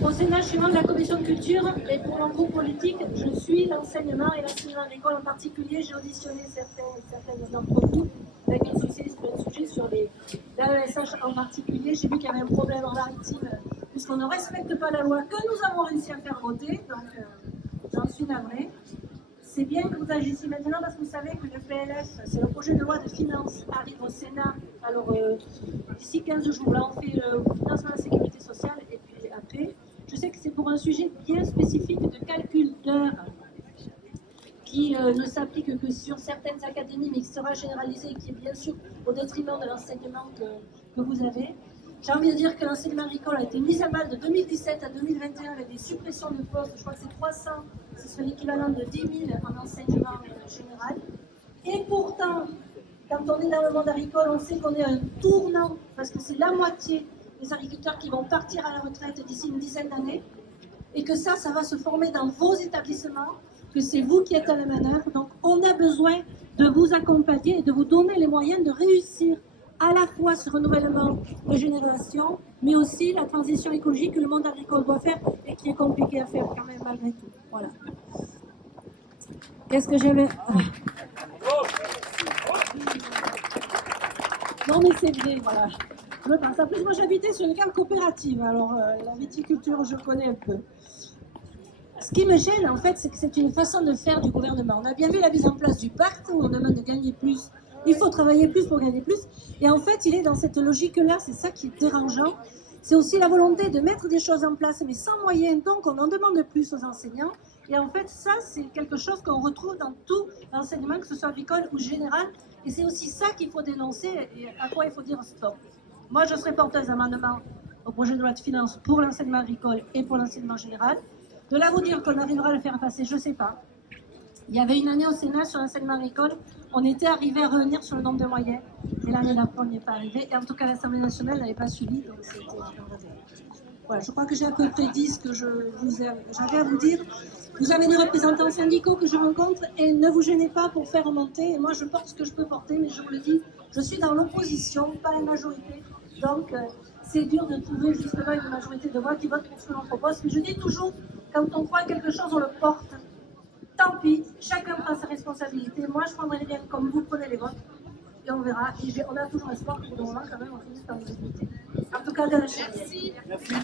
Au Sénat, je suis membre de la commission de culture et pour mon groupe politique, je suis l'enseignement et l'enseignement agricole en particulier. J'ai auditionné certaines d'entre vous avec un sujet sur l'AESH en particulier. J'ai vu qu'il y avait un problème en maritime puisqu'on ne respecte pas la loi que nous avons réussi à faire voter. Donc, j'en suis navrée. C'est bien que vous agissiez maintenant parce que vous savez que le PLF, c'est le projet de loi de finances, arrive au Sénat. Alors, d'ici 15 jours, là, on fait le financement de la sécurité sociale et puis après, je sais que c'est pour un sujet bien spécifique de calcul d'heures qui ne s'applique que sur certaines académies, mais qui sera généralisé et qui est bien sûr au détriment de l'enseignement que vous avez. J'ai envie de dire que l'enseignement agricole a été mis à mal de 2017 à 2021 avec des suppressions de postes. Je crois que c'est 300, ce serait l'équivalent de 10 000 en enseignement général. Et pourtant, quand on est dans le monde agricole, on sait qu'on est à un tournant, parce que c'est la moitié des agriculteurs qui vont partir à la retraite d'ici une dizaine d'années, et que ça va se former dans vos établissements, que c'est vous qui êtes à la manœuvre. Donc on a besoin de vous accompagner et de vous donner les moyens de réussir à la fois ce renouvellement de génération, mais aussi la transition écologique que le monde agricole doit faire et qui est compliqué à faire quand même malgré tout. Voilà. Qu'est-ce que j'avais... Non mais c'est vrai, voilà. Je pense. En plus, moi j'habitais sur une ferme coopérative, alors la viticulture je connais un peu. Ce qui me gêne en fait, c'est que c'est une façon de faire du gouvernement. On a bien vu la mise en place du pacte où on demande de gagner plus. Il faut travailler plus pour gagner plus. Et en fait, il est dans cette logique-là, c'est ça qui est dérangeant. C'est aussi la volonté de mettre des choses en place, mais sans moyens. Donc, on en demande plus aux enseignants. Et en fait, ça, c'est quelque chose qu'on retrouve dans tout l'enseignement, que ce soit agricole ou général. Et c'est aussi ça qu'il faut dénoncer et à quoi il faut dire stop. Moi, je serai porteuse d'amendement au projet de loi de finances pour l'enseignement agricole et pour l'enseignement général. De là vous dire qu'on arrivera à le faire passer, je ne sais pas. Il y avait une année au Sénat sur l'enseignement agricole, on était arrivé à revenir sur le nombre de moyens. Et l'année d'après, on n'y est pas arrivé. Et en tout cas, l'Assemblée nationale n'avait pas suivi, donc c'était... Voilà, je crois que j'ai à peu près dit ce que j'avais à vous dire. Vous avez des représentants syndicaux que je rencontre et ne vous gênez pas pour faire remonter. Et moi, je porte ce que je peux porter, mais je vous le dis, je suis dans l'opposition, pas la majorité. Donc, c'est dur de trouver justement une majorité de voix qui vote pour ce que l'on propose. Mais je dis toujours, quand on croit quelque chose, on le porte. Tant pis, chacun prend ses responsabilités. Moi, je prendrai les biens comme vous prenez les vôtres. Et on verra. Et on a toujours espoir que pour le moment, quand même, on finisse par nous écouter. En tout cas, de la chance. Merci.